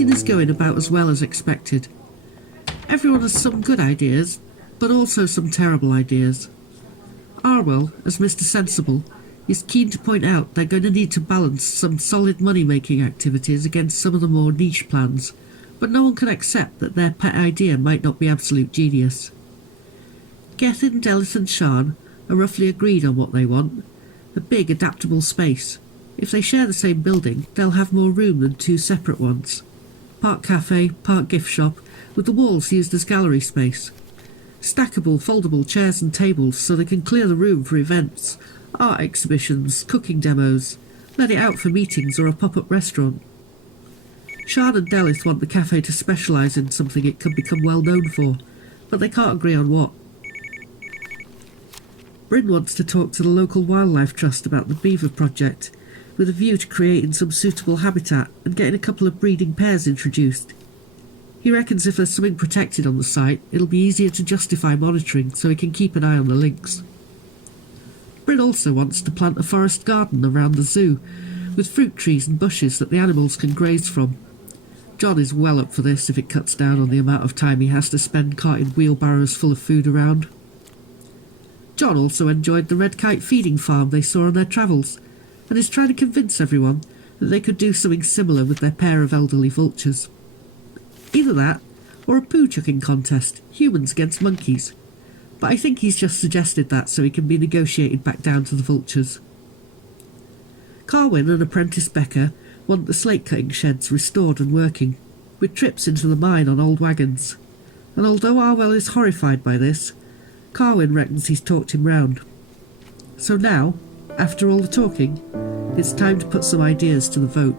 meeting is going about as well as expected. Everyone has some good ideas, but also some terrible ideas. Arwell, as Mr. Sensible, is keen to point out they're going to need to balance some solid money-making activities against some of the more niche plans, but no one can accept that their pet idea might not be absolute genius. Gethin, Delith and Sharn are roughly agreed on what they want: a big, adaptable space. If they share the same building, they'll have more room than two separate ones. Part café, part gift shop, with the walls used as gallery space. Stackable, foldable chairs and tables so they can clear the room for events, art exhibitions, cooking demos, let it out for meetings or a pop-up restaurant. Sharn and Delith want the café to specialise in something it can become well known for, but they can't agree on what. Bryn wants to talk to the local wildlife trust about the beaver project, with a view to creating some suitable habitat and getting a couple of breeding pairs introduced. He reckons if there's something protected on the site, it'll be easier to justify monitoring so he can keep an eye on the lynx. Bryn also wants to plant a forest garden around the zoo, with fruit trees and bushes that the animals can graze from. John is well up for this if it cuts down on the amount of time he has to spend carting wheelbarrows full of food around. John also enjoyed the red kite feeding farm they saw on their travels, and is trying to convince everyone that they could do something similar with their pair of elderly vultures. Either that, or a poo-chucking contest, humans against monkeys. But I think he's just suggested that so he can be negotiated back down to the vultures. Carwyn and apprentice Becker want the slate-cutting sheds restored and working, with trips into the mine on old wagons. And although Arwell is horrified by this, Carwyn reckons he's talked him round. So now, after all the talking, it's time to put some ideas to the vote.